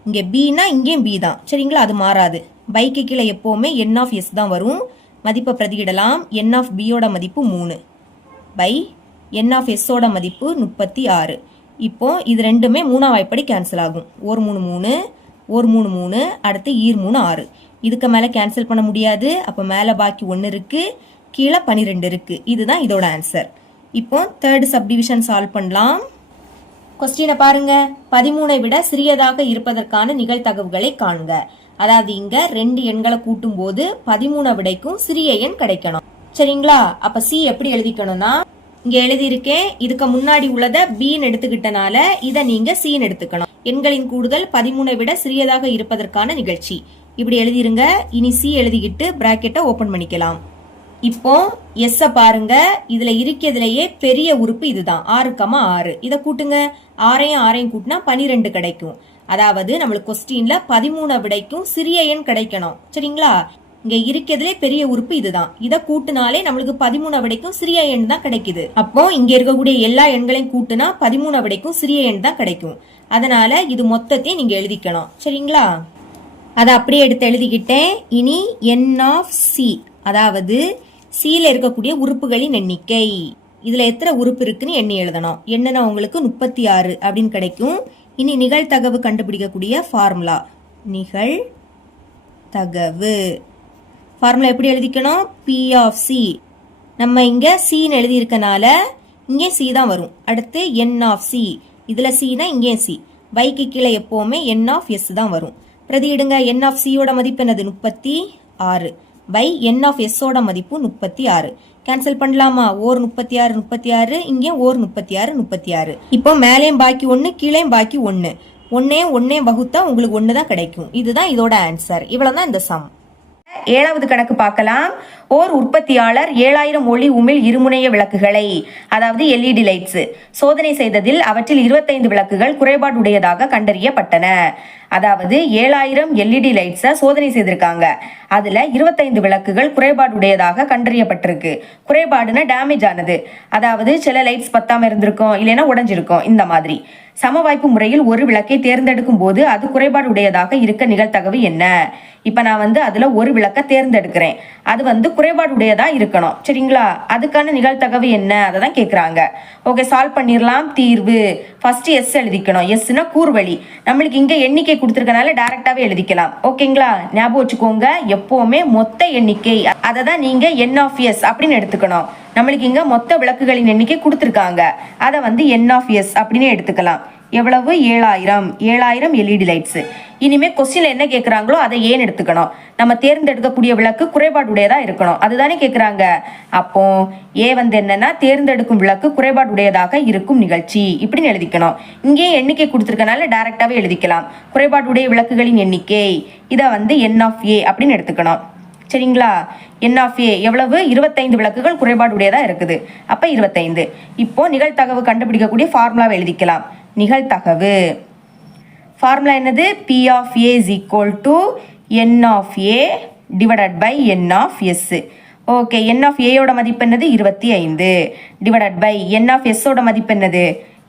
இங்க பின்னா இங்கேயும் பி தான். சரிங்களா? அது மாறாது. பைக்கு கீழே எப்பவுமே என் ஆஃப் எஸ் தான் வரும். மதிப்பை பிரதியிடலாம். என் ஆஃப் பியோட மதிப்பு 3 பை என் ஆஃப் எஸ்ஸோட மதிப்பு 36. இப்போ இது ரெண்டுமே 3ஆம் வாய்ப்படி கேன்சல் ஆகும். 1 3 3, 1 3 3, அடுத்து 3 6. இதுக்கு மேல கேன்சல் பண்ண முடியாது. அப்ப மேல பாக்கி 1 இருக்கு, கீழே 12 இருக்கு. இதுதான் இதோட ஆன்சர். இப்போ தேர்ட் சப்டிவிஷன் சால்வ் பண்ணலாம். கொஸ்டினை பாருங்க. 13ஐ விட சிறியதாக இருப்பதற்கான நிகழ்தகவுகளை காண்க. அதாவது இங்க 2 எண்களை கூட்டும் போது 13 விடைக்கும் சிறிய எண் கிடைக்கணும். சரிங்களா? அப்ப சி எப்படி எழுதிக்கணும்னா இங்க எழுதியிருக்கேன். இதுக்கு முன்னாடி உள்ளத பின்னு எடுத்துக்கிட்டனால இதை நீங்க சின்னு எடுத்துக்கணும். எண்களின் கூடுதல் 13ஐ விட சிறியதாக இருப்பதற்கான நிகழ்ச்சி இப்படி எழுதிருங்க. இனி சி எழுதிக்கிட்டு பிராக்கெட்டை ஓபன் பண்ணிக்கலாம். இப்போ எஸ் பாருங்க. இதுல இருக்கிறதுலயே பெரிய உறுப்பு இதுதான் 6,6. இதை கூட்டுங்க. 6ஐயும் கூட்டினா 12 கிடைக்கும். அதாவது நம்மளுக்கு கொஸ்டின்ல 13 விடைக்கும் சிறிய எண் கிடைக்கணும். சரிங்களா? இங்க இருக்கிறதுலே பெரிய உறுப்பு இதுதான். இதை கூட்டினாலே நம்மளுக்கு 13 விடைக்கும் சிறிய எண் தான் கிடைக்குது. அப்போ இங்க இருக்கக்கூடிய எல்லா எண்களையும் கூட்டினா 13 விடைக்கும் சிறிய எண் தான் கிடைக்கும். அதனால இது மொத்தத்தையும் நீங்க எழுதிக்கணும். சரிங்களா? அதை அப்படியே எடுத்து எழுதிக்கிட்டேன். இனி என் ஆஃப் சி, அதாவது சில இருக்கக்கூடிய உறுப்புகளின் எண்ணிக்கை. இதுல எத்தனை உறுப்பு இருக்குன்னு எண்ணி எழுதணும். என்னன்னா உங்களுக்கு 36 அப்படின்னு கிடைக்கும். இனி நிகழ்தகவு கண்டுபிடிக்கக்கூடிய ஃபார்முலா நிகழ்தகவு. ஃபார்முலா எப்படி எழுதிக்கணும்? P of C. நம்ம இங்க சின்னு எழுதி இருக்கனால இங்கே சி தான் வரும். அடுத்து என் ஆஃப் சி. இதுல சினா இங்கே சி. பைக்கு கீழே எப்பவுமே என் ஆஃப் எஸ் தான் வரும். பிரதியிடுங்க. என் ஆஃப் சியோட மதிப்பு என்னது? 36. 6 பை என் ஆஃப் எஸ்ஸோட மதிப்பு 36. கேன்சல் பண்ணலாமா? ஓர் 36 36, இங்கே ஓர் 36 36. இப்போ மேலேயும் பாக்கி 1, கீழேயும் பாக்கி 1. ஒன்னே வகுத்தா உங்களுக்கு 1 தான் கிடைக்கும். இதுதான் இதோட ஆன்சர். இவ்வளவுதான் இந்த சம். 7வது கணக்கு பார்க்கலாம். ஓர் உற்பத்தியாளர் 7000 ஒளி உமிழ் இருமுனைய விளக்குகளை, அதாவது எல்இடி லைட்ஸ், சோதனை செய்ததில் அவற்றில் 25 விளக்குகள் குறைபாடுடையதாக கண்டறியப்பட்டன. அதாவது 7000 எல்இடி லைட்ஸை சோதனை செய்திருக்காங்க. அதுல 25 விளக்குகள் குறைபாடுடையதாக கண்டறியப்பட்டிருக்கு. குறைபாடுனா டேமேஜ் ஆனது, அதாவது சில லைட்ஸ் பத்தாம இருந்திருக்கும், இல்லைன்னா உடைஞ்சிருக்கும். இந்த மாதிரி சமவாய்ப்பு முறையில் ஒரு விளக்கை தேர்ந்தெடுக்கும் போது அது குறைபாடுடையதாக இருக்க நிகழ்தகவு என்ன? இப்ப நான் அதுல ஒரு விளக்க தேர்ந்தெடுக்கிறேன். அது குறைபாடுடையதா இருக்கணும். சரிங்களா? அதுக்கான நிகழ்தகவு என்ன? அதை தான் கேட்குறாங்க. ஓகே, சால்வ் பண்ணிடலாம். தீர்வு ஃபர்ஸ்ட் எஸ் எழுதிக்கணும். எஸ்னா கூர்வழி. நம்மளுக்கு இங்க எண்ணிக்கை கொடுத்துருக்கனால டைரக்டாவே எழுதிக்கலாம். ஓகேங்களா? ஞாபகம் வச்சுக்கோங்க, எப்பவுமே மொத்த எண்ணிக்கை அதை தான் நீங்க என் ஆஃப் எஸ் அப்படின்னு எடுத்துக்கணும். நம்மளுக்கு இங்க மொத்த விளக்குகளின் எண்ணிக்கை கொடுத்துருக்காங்க. அதை என் ஆஃப் எஸ் அப்படின்னு எடுத்துக்கலாம். எவ்வளவு? 7000 எல்இடி லைட்ஸ். இனிமே கொஸ்டின்ல என்ன கேட்கறாங்களோ அதை ஏன் எடுத்துக்கணும். நம்ம தேர்ந்தெடுக்கக்கூடிய விளக்கு குறைபாடுடையதா இருக்கணும். அதுதானே கேட்கறாங்க. அப்போ ஏ என்னன்னா தேர்ந்தெடுக்கும் விளக்கு குறைபாடுடையதாக இருக்கும் நிகழ்ச்சி இப்படின்னு எழுதிக்கணும். இங்கே எண்ணிக்கை கொடுத்துருக்கனால டைரக்டாவே எழுதிக்கலாம். குறைபாடுடைய விளக்குகளின் எண்ணிக்கை, இதை என் ஆஃப் ஏ அப்படின்னு எடுத்துக்கணும். சரிங்களா? என் ஆஃப் ஏ எவ்வளவு? 25 விளக்குகள் குறைபாடுடையதா இருக்குது. அப்ப 25. இப்போ நிகழ்தகவு கண்டுபிடிக்கக்கூடிய ஃபார்முலாவை எழுதிக்கலாம். நிகழ்தகவு ஃபார்முலா என்னது? P of A is equal to N of A divided by N of S. Okay, N of A யோட மதிப்பு என்னது? 25 divided by N of S ஓட மதிப்பு என்னது?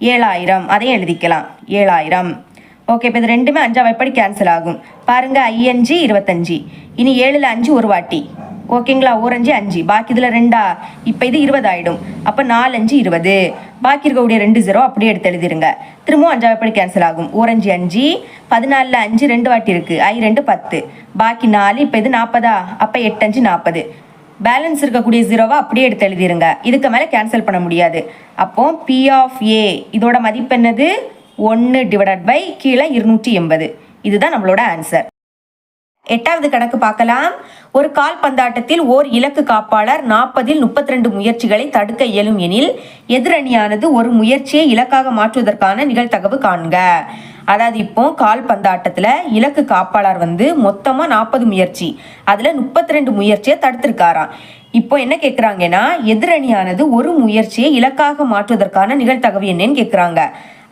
7000. அதையும் எழுதிக்கலாம். 7000. ஓகே, இப்போ இது ரெண்டுமே 5 எப்படி கேன்சல் ஆகும் பாருங்க. 5 25. இனி 7ல் 5 ஒரு வாட்டி. ஓகேங்களா? ஒரு 5 5, பாக்கி இதில் 2. இப்போ இது 20 ஆகிடும். அப்போ 4 5 20. பாக்கி இருக்கக்கூடிய 2 0 அப்படியே எடுத்து எழுதிருங்க. திரும்பவும் 5 எப்படி கேன்சல் ஆகும்? ஒரு 5 5, 14ல் 5 2 வாட்டி இருக்கு. 2 10, பாக்கி 4. இப்போ இது 40. அப்போ 8 5 40. பேலன்ஸ் இருக்கக்கூடிய 0வை அப்படியே எடுத்து எழுதிருங்க. இதுக்கு மேலே கேன்சல் பண்ண முடியாது. அப்போ P of A இதோட மதிப்பு என்னது? 1 டிவைடட் பை கீழே 280. இதுதான் நம்மளோட ஆன்சர். 8வது கணக்கு பார்க்கலாம். ஒரு கால்பந்தாட்டத்தில் ஓர் இலக்கு காப்பாளர் 40ல் 32 முயற்சிகளை தடுக்க இயலும் எனில் எதிரணியானது ஒரு முயற்சியை இலக்காக மாற்றுவதற்கான நிகழ்தகவு காண்க. அதாவது இப்போ கால்பந்தாட்டத்துல இலக்கு காப்பாளர் மொத்தமா 40 முயற்சி, அதுல 32 முயற்சியை தடுத்திருக்காராம். இப்போ என்ன கேட்குறாங்கன்னா, எதிரணியானது ஒரு முயற்சியை இலக்காக மாற்றுவதற்கான நிகழ்தகவு என்னன்னு கேட்குறாங்க.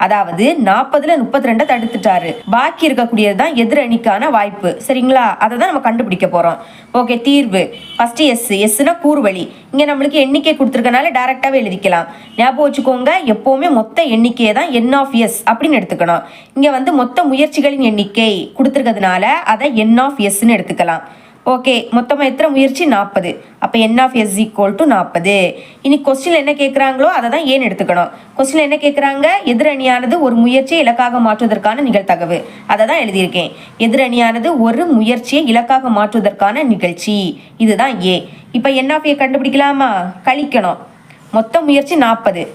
அதாவது 40ல் 32 தடுத்துட்டாரு. பாக்கி இருக்கக்கூடியதுதான் எதிரணிக்கான வாய்ப்பு. சரிங்களா? அதை தான் நம்ம கண்டுபிடிக்க போறோம். ஓகே, தீர்வு ஃபர்ஸ்ட் எஸ்னா கூர்வழி. இங்க நம்மளுக்கு எண்ணிக்கை கொடுத்துருக்கனால டைரக்டாவே எழுதிக்கலாம். ஞாபகம் வச்சுக்கோங்க, எப்பவுமே மொத்த எண்ணிக்கையை தான் என் ஆஃப் எஸ் அப்படின்னு எடுத்துக்கணும். இங்க மொத்த முயற்சிகளின் எண்ணிக்கை கொடுத்துருக்கிறதுனால அதை என் ஆஃப் எஸ்ன்னு எடுத்துக்கலாம். ஓகே, மொத்தமாக எத்தனை முயற்சி? 40. அப்போ என் ஆஃப் எஸ் ஈக்குவல் டு 40. இனி கொஸ்டின்ல என்ன கேட்குறாங்களோ அதை தான் ஏன் எடுத்துக்கணும். கொஸ்டின்ல என்ன கேட்குறாங்க? எதிரணியானது ஒரு முயற்சியை இலக்காக மாற்றுவதற்கான நிகழ்தகவு. அதை தான் எழுதியிருக்கேன். எதிரணியானது ஒரு முயற்சியை இலக்காக மாற்றுவதற்கான நிகழ்ச்சி. இதுதான் ஏ. இப்போ என் ஆஃப் ஏ கண்டுபிடிக்கலாமா? கழிக்கணும். மொத்த முயற்சி 40.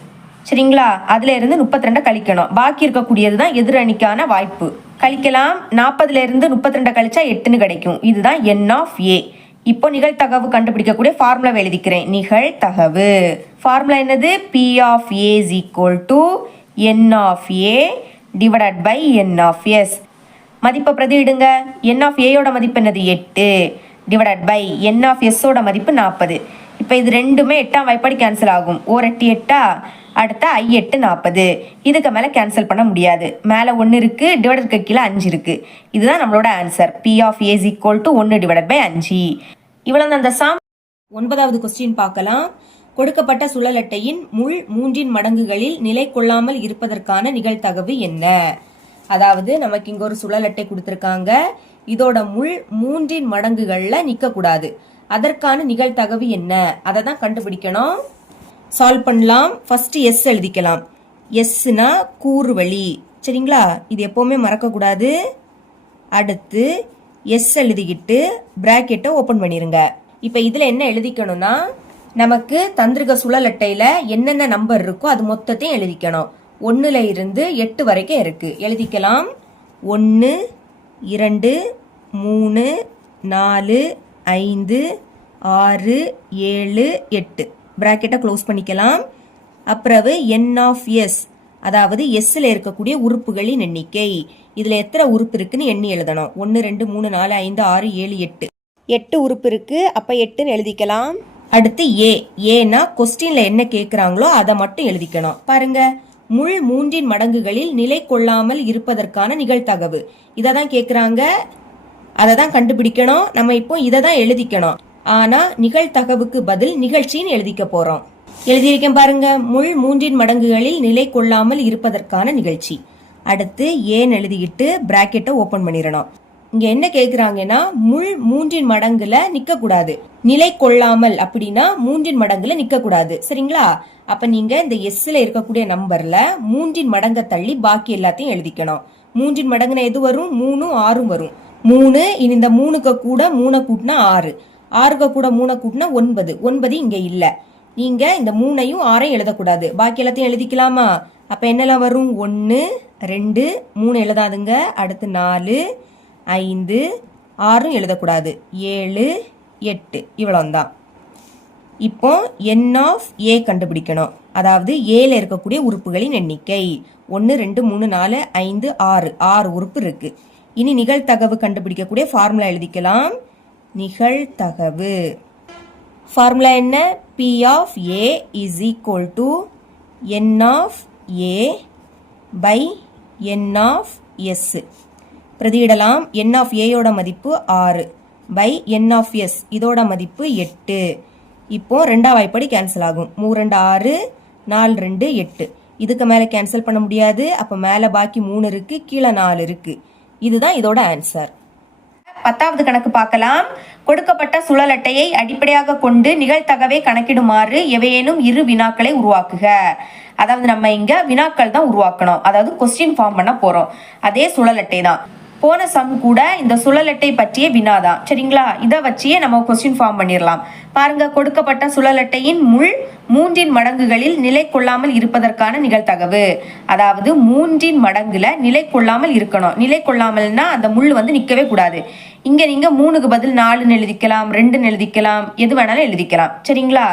சரிங்களா? அதுல இருந்து 32 கழிக்கணும். பாக்கி இருக்கக்கூடியது தான் எதிரணிக்கான வாய்ப்பு. கழிக்கலாம். 40ல் இருந்து 32 கழிச்சா 8ன்னு கிடைக்கும். இதுதான் என் ஆஃப் ஏ. இப்போ நிகழ்தகவு கண்டுபிடிக்கக்கூடிய ஃபார்முலா எழுதிக்கிறேன். நிகழ்தகவு ஃபார்முலா என்னது? P of A is equal to N of A divided by N of S. மதிப்பை பிரதியிடுங்க. N of A யோட மதிப்பு என்னது? 8 divided by N of S ஓட மதிப்பு 40. இப்போ இது ரெண்டுமே 8ஆம் வாய்ப்பாடி கேன்சல் ஆகும். ஒரு 8 8, அடுத்த I 8 40. இதுக்கு மேலே கேன்சல் பண்ண முடியாது. மேலே 1 இருக்கு, டிவைடருக்கு கீழே 5 இருக்கு. இதுதான் நம்மளோட answer. P of A is equal to 1 divided by 5. இவ்வளவு அந்த சாம். 9வது கொஸ்டின் பார்க்கலாம். கொடுக்கப்பட்ட சுழல் அட்டையின் முள் 3 மடங்குகளில் நிலை கொள்ளாமல் இருப்பதற்கான நிகழ்தகவு என்ன? அதாவது நமக்கு இங்க ஒரு சுழல் அட்டை கொடுத்திருக்காங்க. இதோட முள் 3 மடங்குகள்ல நிக்க கூடாது. அதற்கான நிகழ்தகவு என்ன? அதை தான் கண்டுபிடிக்கணும். சால்வ் பண்ணலாம். ஃபர்ஸ்ட் எஸ் எழுதிக்கலாம். எஸ்னா கூர்வழி. சரிங்களா? இது எப்பவுமே மறக்க கூடாது. அடுத்து எஸ் எழுதிக்கிட்டு பிராக்கெட்டை ஓபன் பண்ணிருங்க. இப்ப இதுல என்ன எழுதிக்கணும்னா, நமக்கு தந்திருக்க சுழல் அட்டையில என்னென்ன நம்பர் இருக்கோ அது மொத்தத்தையும் எழுதிக்கணும். 1ல் இருந்து 8 வரைக்கும் இருக்கு. எழுதிக்கலாம். 1 2 3 4 5 6 7 8 பிராக்கெட்டை க்ளோஸ் பண்ணிக்கலாம். அப்புறம் n ஆஃப் s, அதாவது எஸ்ல இருக்கக்கூடிய உறுப்புகளின் எண்ணிக்கை. இதுல எத்தனை உறுப்பு இருக்குன்னு எண்ணி எழுதணும். 1 2 3 4 5 6 7 8 8 உறுப்பு இருக்கு. அப்ப 8ன்னு எழுதிக்கலாம். அடுத்து ஏன்னா கொஸ்டின்ல என்ன கேட்குறாங்களோ அதை மட்டும் எழுதிக்கணும். பாருங்க, முள் 3 மடங்குகளில் நிலை கொள்ளாமல் இருப்பதற்கான நிகழ்தகவு இதை தான் கேட்குறாங்க. அதை தான் கண்டுபிடிக்கணும். நம்ம இப்போ இதை தான் எழுதிக்கணும். ஆனா நிகழ்தகவுக்கு பதில் நிகழ்ச்சின்னு எழுதிக்க போறோம். எழுதியிருக்கேன் பாருங்க, முள் 3 மடங்குகளில் நிலை கொள்ளாமல் இருப்பதற்கான நிகழ்ச்சி. அடுத்து ஏன்னு எழுதிக்கிட்டு பிராக்கெட்டை ஓபன் பண்ணிடணும். இங்க என்ன கேக்குறாங்கன்னா முள் 3 மடங்குல நிக்க கூடாது. நிலை கொள்ளாமல் அப்படின்னா 3 மடங்குல நிக்க கூடாது. சரிங்களா? அப்ப நீங்க இந்த எஸ்ல இருக்கக்கூடிய நம்பர்ல 3 மடங்க தள்ளி பாக்கி எல்லாத்தையும் எழுதிக்கணும். 3 மடங்குனா எது வரும்? 3 6 வரும். 3 இனி இந்த 3க்கு கூட 3 கூட்டினா 6, 6க்கு கூட 3 கூட்டினா 9, 9 இங்க இல்ல. நீங்க இந்த 3ஐயும் 6ஐயும் எழுதக்கூடாது. பாக்கி எல்லாத்தையும் எழுதிக்கலாமா? அப்ப என்னெல்லாம் வரும்? 1 2 3 எழுதாதுங்க. அடுத்து 4 5 6 எழுதக்கூடாது. 7 8 இவ்வளவுதான். இப்போ n ஆஃப் a கண்டுபிடிக்கணும். அதாவது ஏல இருக்கக்கூடிய உறுப்புகளின் எண்ணிக்கை 1 2 3 4 5 6 6 உறுப்பு இருக்கு. இனி நிகழ்தகவு கண்டுபிடிக்கக்கூடிய ஃபார்முலா எழுதிக்கலாம். நிகழ்தகவு ஃபார்முலா என்ன? P of A is equal to n of A by n of S. பிரதியிடலாம். n of A யோட மதிப்பு 6 by n of S இதோட மதிப்பு 8. இப்போ ரெண்டாம் வாய்ப்படி கேன்சல் ஆகும். 3 2 6 4 2 8. இதுக்கு மேல கேன்சல் பண்ண முடியாது. அப்ப மேல பாக்கி 3 இருக்கு, கீழே 4 இருக்கு. இதுதான் இதோட ஆன்சர். 10வது கணக்கு பார்க்கலாம். கொடுக்கப்பட்ட சுழல் அட்டையை அடிப்படையாக கொண்டு நிகழ்தகவை கணக்கிடுமாறு எவையேனும் இரு வினாக்களை உருவாக்குக. அதாவது நம்ம இங்க வினாக்கள் தான் உருவாக்கணும். அதாவது கொஸ்டின் ஃபார்ம் பண்ண போறோம். அதே சுழல் அட்டை தான். போன சம் கூட இந்த சுழல் அட்டை பற்றிய வினாதான். சரிங்களா? இதை வச்சியே நம்ம கொஸ்டின் ஃபார்ம் பண்ணிடலாம். பாருங்க, கொடுக்கப்பட்ட சுழல் அட்டையின் முள் 3 மடங்குகளில் நிலை கொள்ளாமல் இருப்பதற்கான நிகழ்தகவு. அதாவது 3 மடங்குல நிலை கொள்ளாமல் இருக்கணும். நிலை கொள்ளாமல்னா அந்த முள் வந்து நிக்கவே கூடாது. இங்க நீங்க 3க்கு பதில் 4ன்னு எழுதிக்கலாம், 2ன்னு எழுதிக்கலாம், எது வேணாலும் எழுதிக்கலாம். சரிங்களா?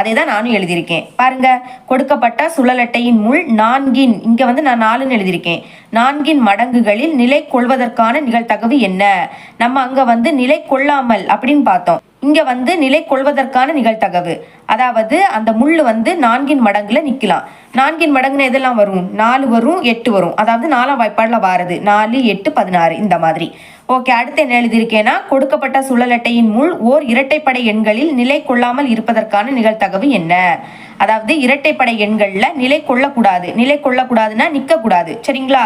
அதே தான் நானும் எழுதியிருக்கேன். பாருங்க, கொடுக்கப்பட்ட சுழல் அட்டையின் முள் 4 இங்க வந்து நான் 4ன்னு எழுதியிருக்கேன். 4 மடங்குகளில் நிலை கொள்வதற்கான நிகழ்தகவு என்ன? நம்ம அங்க வந்து நிலை கொள்ளாமல் அப்படின்னு பார்த்தோம். இங்க வந்து நிலை கொள்வதற்கான நிகழ்தகவு. அதாவது அந்த முள்ளு வந்து 4 மடங்குல நிக்கலாம். 4 மடங்குன்னு எதெல்லாம் வரும்? 4 வரும், 8 வரும். அதாவது 4ஆம் வாய்ப்பாடுல வாரது 4 8 16 இந்த மாதிரி. ஓகே, அடுத்து என்ன எழுதியிருக்கேன்னா கொடுக்கப்பட்ட சுழல் அட்டையின் முள் ஓர் இரட்டைப்படை எண்களில் நிலை கொள்ளாமல் இருப்பதற்கான நிகழ்தகவு என்ன? அதாவது இரட்டைப்படை எண்கள்ல நிலை கொள்ளக்கூடாது. நிலை கொள்ளக்கூடாதுன்னா நிக்க கூடாது. சரிங்களா?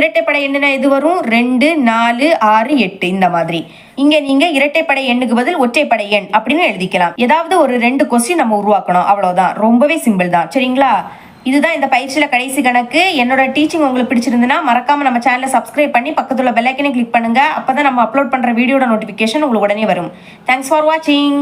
இரட்டைப்படை எண்ணுனா எது வரும்? 2 4 6 8 இந்த மாதிரி. இங்க நீங்க இரட்டைப்படை எண்ணுக்கு பதில் ஒற்றைப்படை எண் அப்படின்னு எழுதிக்கலாம். ஏதாவது ஒரு 2 கொஸ்டின் நம்ம உருவாக்கணும். அவ்வளவுதான். ரொம்பவே சிம்பிள் தான். சரிங்களா? இதுதான் இந்த பயிற்சியில கடைசி கணக்கு. என்னோட டீச்சிங் உங்களுக்கு பிடிச்சிருந்துன்னா மறக்காம நம்ம சேனலை சப்ஸ்கிரைப் பண்ணி பக்கத்துல பெல் ஐக்கனை கிளிக் பண்ணுங்க. அப்பதான் நம்ம அப்லோட் பண்ற வீடியோட நோட்டிபிகேஷன் உங்களுக்கு உடனே வரும். தேங்க்ஸ் ஃபார் வாட்சிங்.